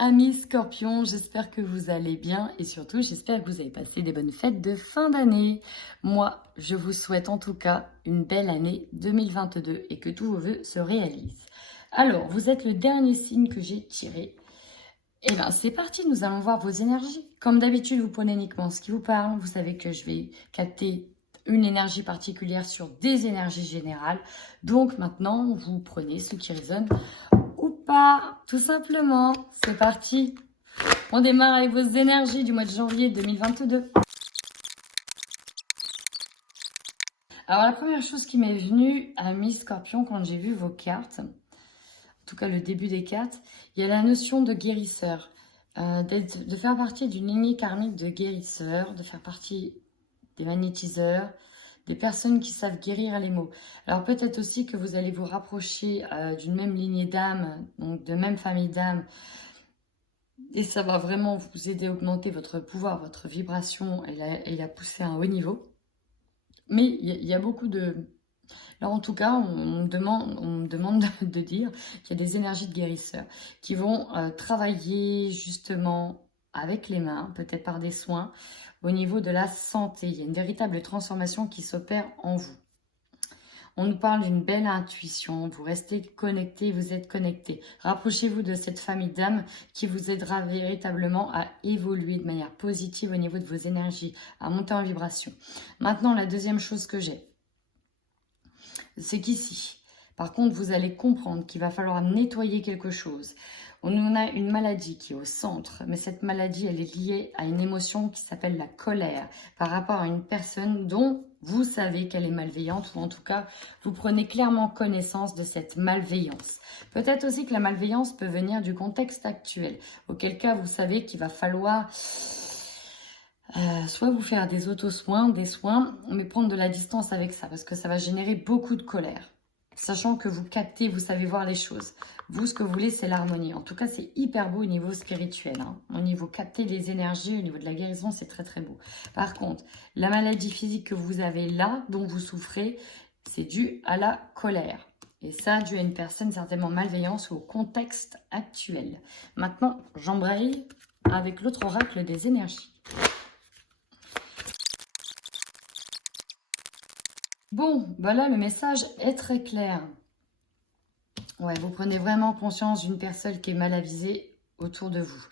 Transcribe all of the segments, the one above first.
amis Scorpions, j'espère que vous allez bien et surtout j'espère que vous avez passé des bonnes fêtes de fin d'année. Moi, je vous souhaite en tout cas une belle année 2022 et que tous vos vœux se réalisent. Alors, vous êtes le dernier signe que j'ai tiré. Et bien, c'est parti, nous allons voir vos énergies. Comme d'habitude, vous prenez uniquement ce qui vous parle. Vous savez que je vais capter une énergie particulière sur des énergies générales. Donc maintenant, vous prenez ce qui résonne ou pas, tout simplement. C'est parti. On démarre avec vos énergies du mois de janvier 2022. Alors, la première chose qui m'est venue à mi-Scorpion quand j'ai vu vos cartes, en tout cas le début des cartes, il y a la notion de guérisseur, de faire partie d'une lignée karmique de guérisseurs, de faire partie des magnétiseurs, des personnes qui savent guérir les maux. Alors peut-être aussi que vous allez vous rapprocher d'une même lignée d'âmes, donc de même famille d'âmes, et ça va vraiment vous aider à augmenter votre pouvoir, votre vibration et la pousser à un haut niveau. Mais il y a beaucoup de... Alors en tout cas, on me demande de dire qu'il y a des énergies de guérisseurs qui vont travailler justement avec les mains, peut-être par des soins, au niveau de la santé. Il y a une véritable transformation qui s'opère en vous. On nous parle d'une belle intuition, vous restez connecté, vous êtes connecté. Rapprochez-vous de cette famille d'âmes qui vous aidera véritablement à évoluer de manière positive au niveau de vos énergies, à monter en vibration. Maintenant, la deuxième chose que j'ai, c'est qu'ici, par contre, vous allez comprendre qu'il va falloir nettoyer quelque chose. On a une maladie qui est au centre, mais cette maladie, elle est liée à une émotion qui s'appelle la colère par rapport à une personne dont vous savez qu'elle est malveillante, ou en tout cas, vous prenez clairement connaissance de cette malveillance. Peut-être aussi que la malveillance peut venir du contexte actuel, auquel cas vous savez qu'il va falloir soit vous faire des auto-soins, des soins, mais prendre de la distance avec ça, parce que ça va générer beaucoup de colère. Sachant que vous captez, vous savez voir les choses. Vous, ce que vous voulez, c'est l'harmonie. En tout cas, c'est hyper beau au niveau spirituel. Au niveau capter les énergies, au niveau de la guérison, c'est très très beau. Par contre, la maladie physique que vous avez là, dont vous souffrez, c'est dû à la colère. Et ça, dû à une personne certainement malveillante ou au contexte actuel. Maintenant, j'embraye avec l'autre oracle des énergies. Bon, bah là, le message est très clair. Ouais, vous prenez vraiment conscience d'une personne qui est mal avisée autour de vous.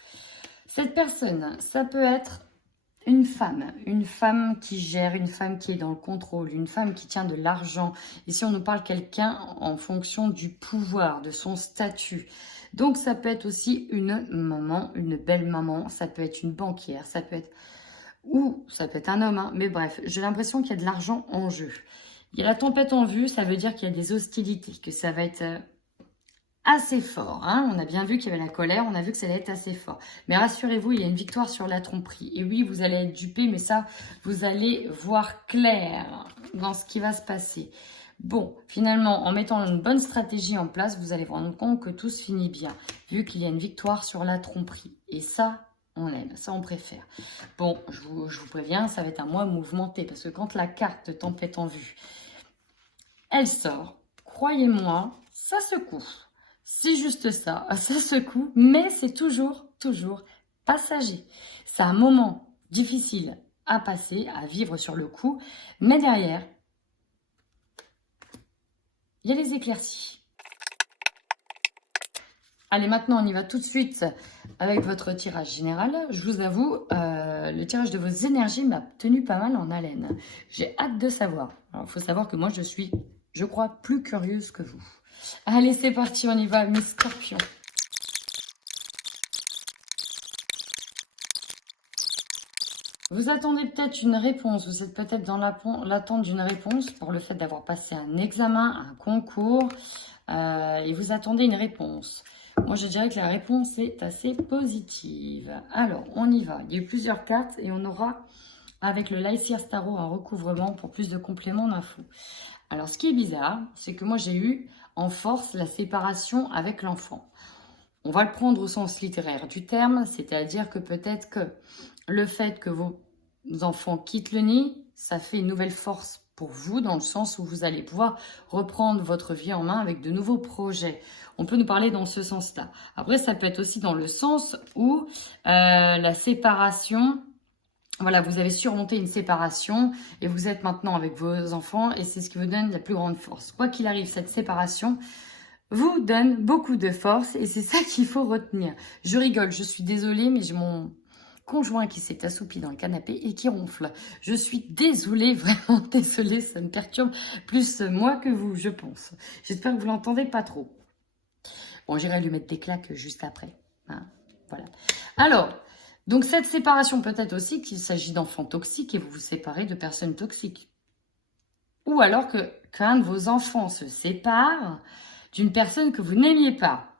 Cette personne, ça peut être une femme qui gère, une femme qui est dans le contrôle, une femme qui tient de l'argent. Ici, on nous parle quelqu'un en fonction du pouvoir, de son statut. Donc, ça peut être aussi une maman, une belle maman, ça peut être une banquière, ça peut être... Ou ça peut être un homme, mais bref, j'ai l'impression qu'il y a de l'argent en jeu. Il y a la tempête en vue, ça veut dire qu'il y a des hostilités, que ça va être assez fort. On a bien vu qu'il y avait la colère, on a vu que ça allait être assez fort. Mais rassurez-vous, il y a une victoire sur la tromperie. Et oui, vous allez être dupé, mais ça, vous allez voir clair dans ce qui va se passer. Bon, finalement, en mettant une bonne stratégie en place, vous allez vous rendre compte que tout se finit bien, vu qu'il y a une victoire sur la tromperie. Et ça, on aime, ça on préfère. Bon, je vous préviens, ça va être un mois mouvementé, parce que quand la carte de tempête en vue, elle sort, croyez-moi, ça secoue. C'est juste ça, ça secoue, mais c'est toujours passager. C'est un moment difficile à passer, à vivre sur le coup, mais derrière, il y a les éclaircies. Allez, maintenant, on y va tout de suite avec votre tirage général. Je vous avoue, le tirage de vos énergies m'a tenu pas mal en haleine. J'ai hâte de savoir. Alors, il faut savoir que moi, je suis, je crois, plus curieuse que vous. Allez, c'est parti, on y va, mes scorpions. Vous attendez peut-être une réponse, vous êtes peut-être dans l'attente d'une réponse pour le fait d'avoir passé un examen, un concours, et vous attendez une réponse. Moi, je dirais que la réponse est assez positive. Alors, on y va. Il y a eu plusieurs cartes et on aura, avec le Lyseer Tarot, un recouvrement pour plus de compléments d'infos. Alors, ce qui est bizarre, c'est que moi, j'ai eu en force la séparation avec l'enfant. On va le prendre au sens littéraire du terme, c'est-à-dire que peut-être que le fait que vos enfants quittent le nid, ça fait une nouvelle force pour vous, dans le sens où vous allez pouvoir reprendre votre vie en main avec de nouveaux projets. On peut nous parler dans ce sens-là. Après, ça peut être aussi dans le sens où la séparation, voilà, vous avez surmonté une séparation et vous êtes maintenant avec vos enfants et c'est ce qui vous donne la plus grande force. Quoi qu'il arrive, cette séparation vous donne beaucoup de force et c'est ça qu'il faut retenir. Je rigole, je suis désolée, mais j'ai mon conjoint qui s'est assoupi dans le canapé et qui ronfle. Je suis désolée, vraiment désolée, ça me perturbe plus moi que vous, je pense. J'espère que vous l'entendez pas trop. Bon, j'irai lui mettre des claques juste après. Hein, voilà. Alors, donc cette séparation, peut-être aussi qu'il s'agit d'enfants toxiques et vous vous séparez de personnes toxiques. Ou alors qu'un de vos enfants se sépare d'une personne que vous n'aimiez pas.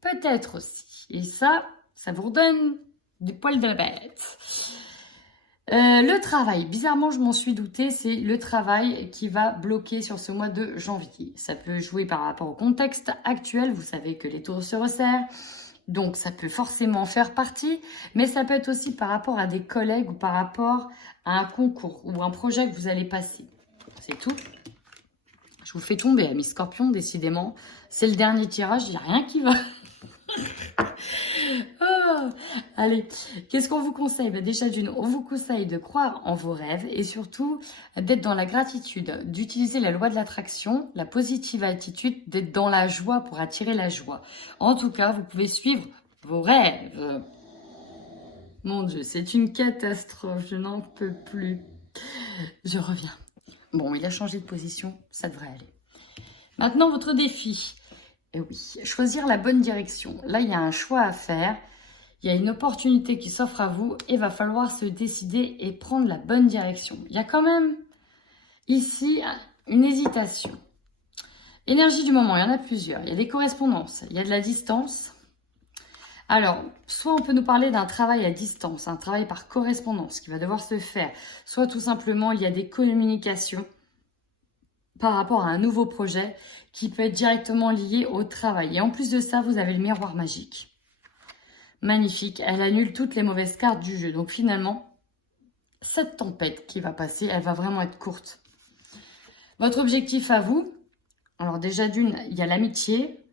Peut-être aussi. Et ça vous redonne du poil de la bête. Le travail, bizarrement je m'en suis doutée, c'est le travail qui va bloquer sur ce mois de janvier. Ça peut jouer par rapport au contexte actuel, vous savez que les taux se resserrent, donc ça peut forcément faire partie, mais ça peut être aussi par rapport à des collègues ou par rapport à un concours ou un projet que vous allez passer. C'est tout. Je vous fais tomber, amis Scorpion, décidément. C'est le dernier tirage, il n'y a rien qui va. Oh, allez, qu'est-ce qu'on vous conseille? Déjà d'une, on vous conseille de croire en vos rêves et surtout d'être dans la gratitude, d'utiliser la loi de l'attraction, la positive attitude, d'être dans la joie pour attirer la joie. En tout cas, vous pouvez suivre vos rêves. Mon Dieu, c'est une catastrophe, je n'en peux plus. Je reviens. Bon, il a changé de position, ça devrait aller. Maintenant, votre défi. Et oui, choisir la bonne direction. Là, il y a un choix à faire. Il y a une opportunité qui s'offre à vous et il va falloir se décider et prendre la bonne direction. Il y a quand même ici une hésitation. Énergie du moment, il y en a plusieurs. Il y a des correspondances, il y a de la distance. Alors, soit on peut nous parler d'un travail à distance, un travail par correspondance qui va devoir se faire. Soit tout simplement, il y a des communications par rapport à un nouveau projet qui peut être directement lié au travail. Et en plus de ça, vous avez le miroir magique. Magnifique, elle annule toutes les mauvaises cartes du jeu. Donc finalement, cette tempête qui va passer, elle va vraiment être courte. Votre objectif à vous, alors déjà d'une, il y a l'amitié,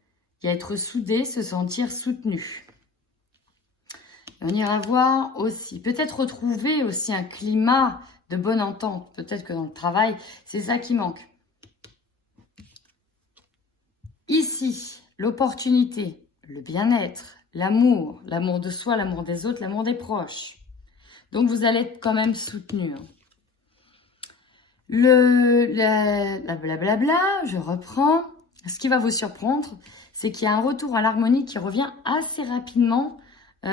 il y a être soudé, se sentir soutenu. Et on ira voir aussi, peut-être retrouver aussi un climat de bonne entente. Peut-être que dans le travail, c'est ça qui manque. Ici, l'opportunité, le bien-être, l'amour de soi, l'amour des autres, l'amour des proches. Donc, vous allez être quand même soutenu. Blablabla, je reprends. Ce qui va vous surprendre, c'est qu'il y a un retour à l'harmonie qui revient assez rapidement,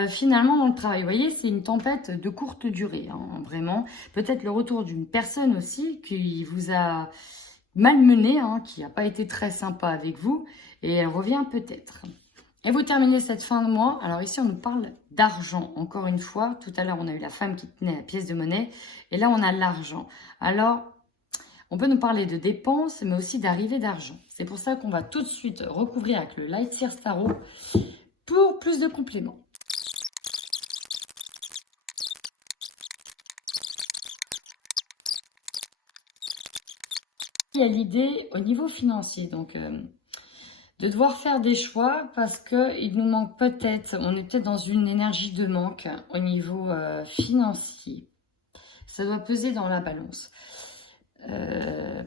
finalement, dans le travail. Vous voyez, c'est une tempête de courte durée, hein, vraiment. Peut-être le retour d'une personne aussi qui vous a malmené, hein, qui n'a pas été très sympa avec vous, et elle revient peut-être. Et vous terminez cette fin de mois. Alors ici, on nous parle d'argent. Encore une fois, tout à l'heure, on a eu la femme qui tenait la pièce de monnaie. Et là, on a l'argent. Alors, on peut nous parler de dépenses, mais aussi d'arrivée d'argent. C'est pour ça qu'on va tout de suite recouvrir avec le Light Sears Tarot pour plus de compléments. Il y a l'idée au niveau financier, donc de devoir faire des choix parce qu'il nous manque peut-être, on est peut-être dans une énergie de manque au niveau financier. Ça doit peser dans la balance.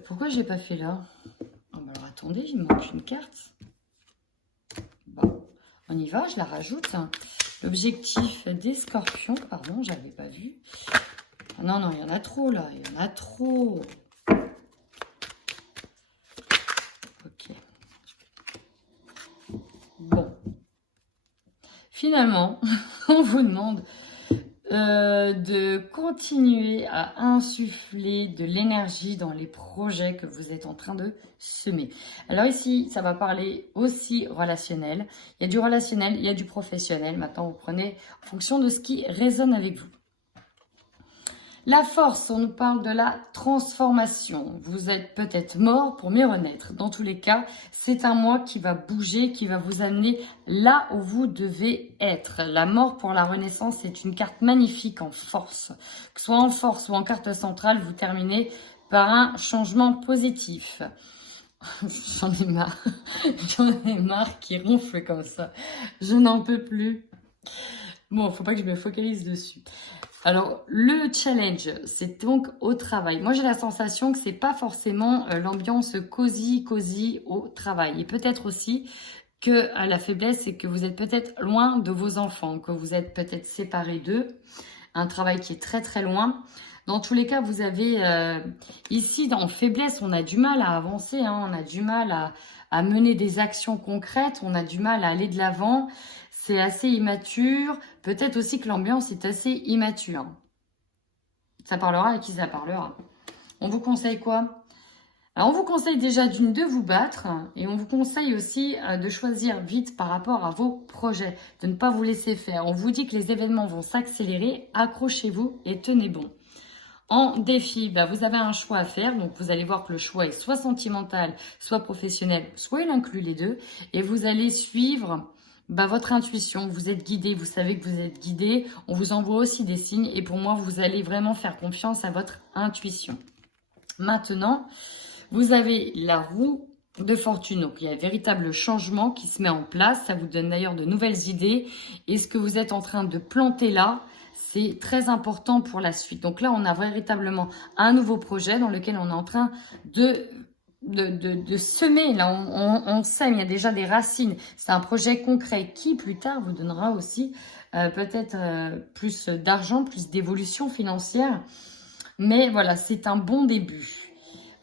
Pourquoi je n'ai pas fait là? Oh, bah alors attendez, il me manque une carte. Bon, on y va, je la rajoute. L'objectif des scorpions, pardon, j'avais pas vu. Ah non, il y en a trop là, il y en a trop. Ok. Bon. Finalement, on vous demande de continuer à insuffler de l'énergie dans les projets que vous êtes en train de semer. Alors ici, ça va parler aussi relationnel. Il y a du relationnel, il y a du professionnel. Maintenant, vous prenez en fonction de ce qui résonne avec vous. La force, on nous parle de la transformation. Vous êtes peut-être mort pour mieux renaître. Dans tous les cas, c'est un mois qui va bouger, qui va vous amener là où vous devez être. La mort pour la renaissance est une carte magnifique en force. Que ce soit en force ou en carte centrale, vous terminez par un changement positif. J'en ai marre. J'en ai marre qui ronfle comme ça. Je n'en peux plus. Bon, faut pas que je me focalise dessus. Alors, le challenge, c'est donc au travail. Moi, j'ai la sensation que c'est pas forcément l'ambiance cosy au travail. Et peut-être aussi que la faiblesse, c'est que vous êtes peut-être loin de vos enfants, que vous êtes peut-être séparés d'eux. Un travail qui est très très loin. Dans tous les cas, vous avez ici, dans faiblesse, on a du mal à avancer, hein, on a du mal à mener des actions concrètes, on a du mal à aller de l'avant. C'est assez immature. Peut-être aussi que l'ambiance est assez immature. Ça parlera à qui ça parlera. On vous conseille quoi? Alors, on vous conseille déjà de vous battre et on vous conseille aussi de choisir vite par rapport à vos projets, de ne pas vous laisser faire. On vous dit que les événements vont s'accélérer, accrochez-vous et tenez bon. En défi, vous avez un choix à faire, donc vous allez voir que le choix est soit sentimental, soit professionnel, soit il inclut les deux, et vous allez suivre votre intuition, vous êtes guidé, vous savez que vous êtes guidé, on vous envoie aussi des signes, et pour moi, vous allez vraiment faire confiance à votre intuition. Maintenant, vous avez la roue de fortune, donc il y a un véritable changement qui se met en place, ça vous donne d'ailleurs de nouvelles idées, et ce que vous êtes en train de planter là, c'est très important pour la suite. Donc là, on a véritablement un nouveau projet dans lequel on est en train de semer. Là, on sème, il y a déjà des racines. C'est un projet concret qui, plus tard, vous donnera aussi peut-être plus d'argent, plus d'évolution financière. Mais voilà, c'est un bon début.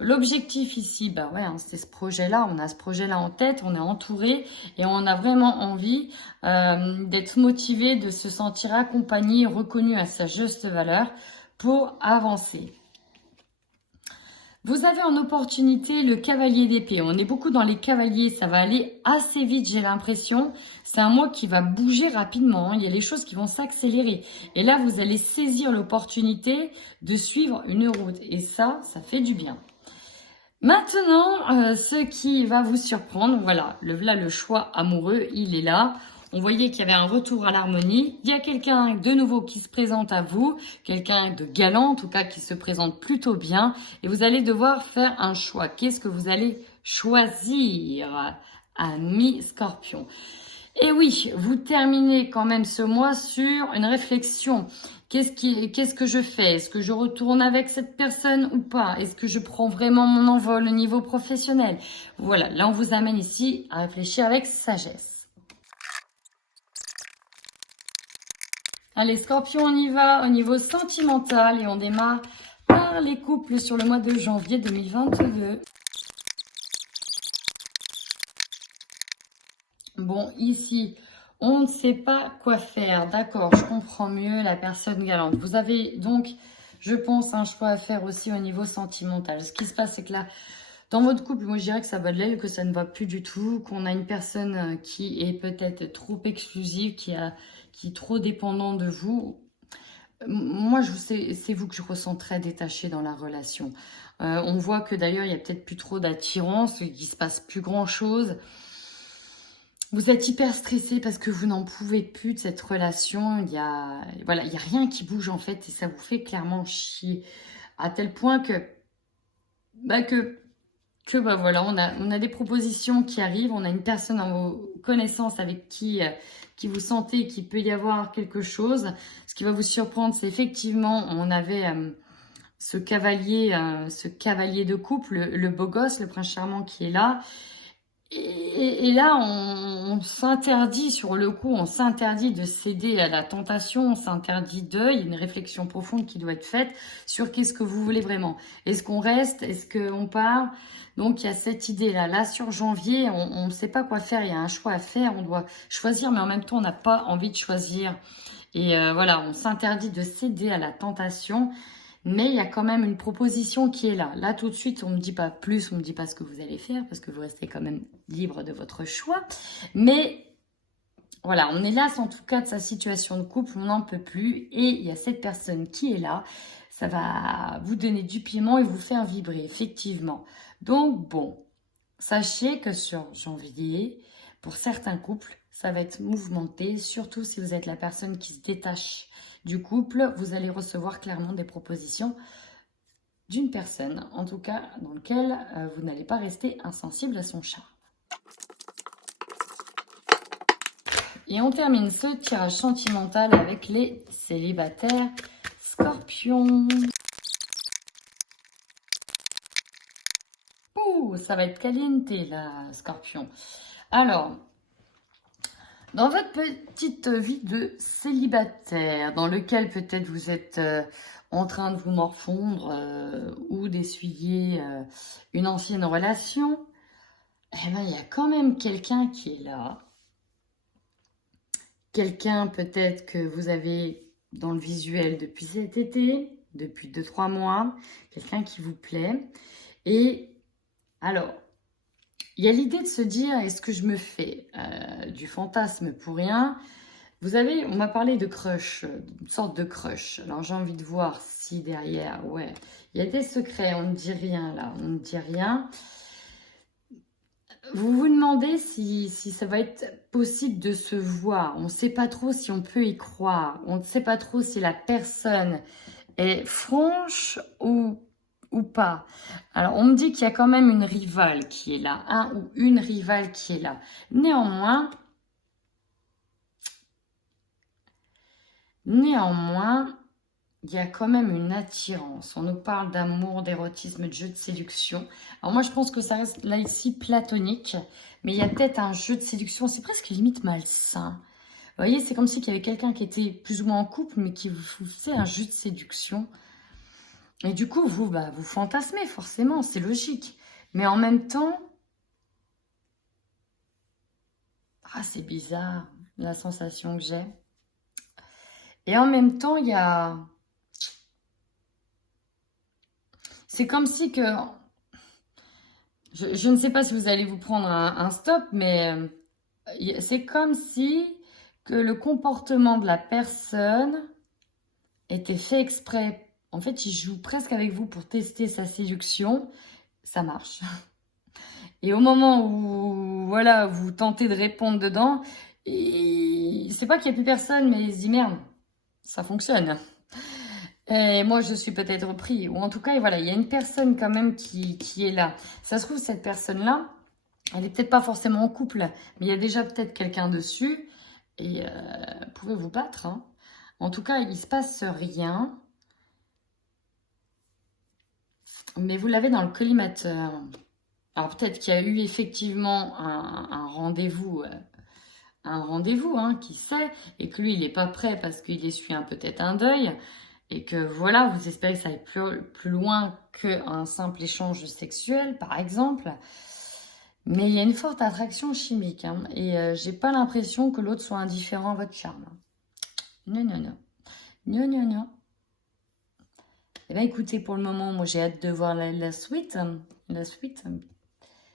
L'objectif ici, c'est ce projet-là. On a ce projet-là en tête, on est entouré et on a vraiment envie d'être motivé, de se sentir accompagné, reconnu à sa juste valeur pour avancer. Vous avez en opportunité le cavalier d'épée. On est beaucoup dans les cavaliers, ça va aller assez vite, j'ai l'impression. C'est un mois qui va bouger rapidement, il y a les choses qui vont s'accélérer. Et là, vous allez saisir l'opportunité de suivre une route. Et ça fait du bien. Maintenant, ce qui va vous surprendre, voilà, le choix amoureux, il est là. On voyait qu'il y avait un retour à l'harmonie. Il y a quelqu'un de nouveau qui se présente à vous, quelqu'un de galant, en tout cas qui se présente plutôt bien. Et vous allez devoir faire un choix. Qu'est-ce que vous allez choisir, ami Scorpion? Et oui, vous terminez quand même ce mois sur une réflexion. Qu'est-ce que je fais? Est-ce que je retourne avec cette personne ou pas? Est-ce que je prends vraiment mon envol au niveau professionnel? Voilà, là on vous amène ici à réfléchir avec sagesse. Allez, Scorpion, on y va au niveau sentimental et on démarre par les couples sur le mois de janvier 2022. Bon, ici, on ne sait pas quoi faire. D'accord, je comprends mieux la personne galante. Vous avez donc, je pense, un choix à faire aussi au niveau sentimental. Ce qui se passe, c'est que là, dans votre couple, moi je dirais que ça bat de l'aile, que ça ne va plus du tout, qu'on a une personne qui est peut-être trop exclusive, qui est trop dépendant de vous. Moi, c'est vous que je ressens très détaché dans la relation. On voit que d'ailleurs, il n'y a peut-être plus trop d'attirance, qu'il ne se passe plus grand-chose. Vous êtes hyper stressé parce que vous n'en pouvez plus de cette relation. Il y a rien qui bouge en fait et ça vous fait clairement chier. À tel point que voilà, on a des propositions qui arrivent. On a une personne en vos connaissances avec qui vous sentez qu'il peut y avoir quelque chose. Ce qui va vous surprendre, c'est effectivement, on avait ce cavalier de couple, le beau gosse, le prince charmant qui est là. Et là, on s'interdit, sur le coup, on s'interdit de céder à la tentation, on s'interdit il y a une réflexion profonde qui doit être faite sur qu'est-ce que vous voulez vraiment. Est-ce qu'on reste? Est-ce qu'on part? Donc, il y a cette idée-là. Là, sur janvier, on ne sait pas quoi faire, il y a un choix à faire, on doit choisir, mais en même temps, on n'a pas envie de choisir. Et voilà, on s'interdit de céder à la tentation. Mais il y a quand même une proposition qui est là. Là, tout de suite, on ne me dit pas plus, on ne me dit pas ce que vous allez faire, parce que vous restez quand même libre de votre choix. Mais Voilà, on est là en tout cas de sa situation de couple, on n'en peut plus. Et il y a cette personne qui est là. Ça va vous donner du piment et vous faire vibrer, effectivement. Donc bon, sachez que sur janvier, pour certains couples, ça va être mouvementé. Surtout si vous êtes la personne qui se détache du couple, vous allez recevoir clairement des propositions d'une personne, en tout cas dans lequel vous n'allez pas rester insensible à son charme. Et on termine ce tirage sentimental avec les célibataires Scorpions. Ouh, ça va être caliente là, Scorpion. Alors, dans votre petite vie de célibataire, dans lequel peut-être vous êtes en train de vous morfondre ou d'essuyer une ancienne relation, eh ben, il y a quand même quelqu'un qui est là. Quelqu'un peut-être que vous avez dans le visuel depuis cet été, depuis 2-3 mois, quelqu'un qui vous plaît. Et alors, il y a l'idée de se dire, est-ce que je me fais du fantasme pour rien? Vous avez, on m'a parlé de crush, une sorte de crush. Alors j'ai envie de voir si derrière, ouais, il y a des secrets, on ne dit rien là, on ne dit rien. Vous vous demandez si ça va être possible de se voir. On ne sait pas trop si on peut y croire. On ne sait pas trop si la personne est franche ou pas. Alors, on me dit qu'il y a quand même une rivale qui est là. Un ou une rivale qui est là. Néanmoins, il y a quand même une attirance. On nous parle d'amour, d'érotisme, de jeu de séduction. Alors moi, je pense que ça reste là ici platonique, mais il y a peut-être un jeu de séduction. C'est presque limite malsain. Vous voyez, c'est comme s'il y avait quelqu'un qui était plus ou moins en couple, mais qui vous faisait un jeu de séduction. Et du coup, vous fantasmez forcément, c'est logique. Mais en même temps, c'est bizarre la sensation que j'ai. Et en même temps, il y a... C'est comme si que... Je ne sais pas si vous allez vous prendre un stop, mais c'est comme si que le comportement de la personne était fait exprès. En fait, il joue presque avec vous pour tester sa séduction. Ça marche. Et au moment où voilà, vous tentez de répondre dedans, c'est pas qu'il n'y a plus personne, mais il se dit merde, ça fonctionne. Et moi, je suis peut-être repris. Ou en tout cas, voilà, il y a une personne quand même qui est là. Ça se trouve, cette personne-là, elle n'est peut-être pas forcément en couple, mais il y a déjà peut-être quelqu'un dessus. Et vous pouvez vous battre. Hein. En tout cas, il ne se passe rien. Mais vous l'avez dans le collimateur. Alors peut-être qu'il y a eu effectivement un rendez-vous. Hein, qui sait. Et que lui, il n'est pas prêt parce qu'il essuie peut-être un deuil. Et que voilà, vous espérez que ça aille plus loin qu'un simple échange sexuel, par exemple. Mais il y a une forte attraction chimique. Hein, et j'ai pas l'impression que l'autre soit indifférent à votre charme. Non, non, non. Non, non, non. Eh bien, écoutez, pour le moment, moi, j'ai hâte de voir la suite. La suite.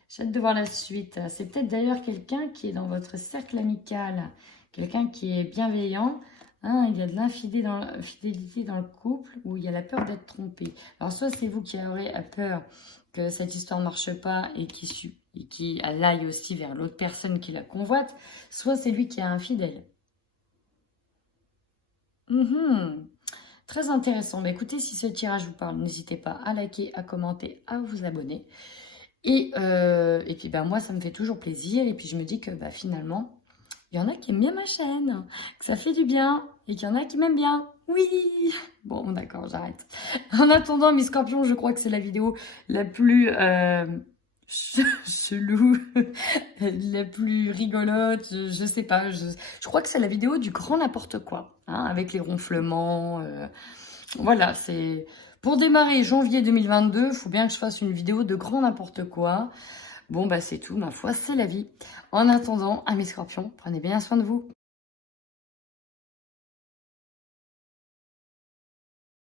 J'ai hâte de voir la suite. C'est peut-être d'ailleurs quelqu'un qui est dans votre cercle amical. Quelqu'un qui est bienveillant. Hein, il y a de l'infidélité dans le couple ou il y a la peur d'être trompé. Alors, soit c'est vous qui aurez peur que cette histoire ne marche pas et qui aille aussi vers l'autre personne qui la convoite, soit c'est lui qui est infidèle. Très intéressant. Bah, écoutez, si ce tirage vous parle, n'hésitez pas à liker, à commenter, à vous abonner. Et puis, moi, ça me fait toujours plaisir. Et puis, je me dis que finalement, il y en a qui aiment bien ma chaîne, que ça fait du bien et qu'il y en a qui m'aiment bien. Oui! Bon, d'accord, j'arrête. En attendant, mes scorpions, je crois que c'est la vidéo la plus chelou, la plus rigolote, je sais pas. Je crois que c'est la vidéo du grand n'importe quoi, hein, avec les ronflements. Voilà, c'est... Pour démarrer janvier 2022, il faut bien que je fasse une vidéo de grand n'importe quoi. Bon, c'est tout, ma foi, c'est la vie. En attendant, mes scorpions, prenez bien soin de vous.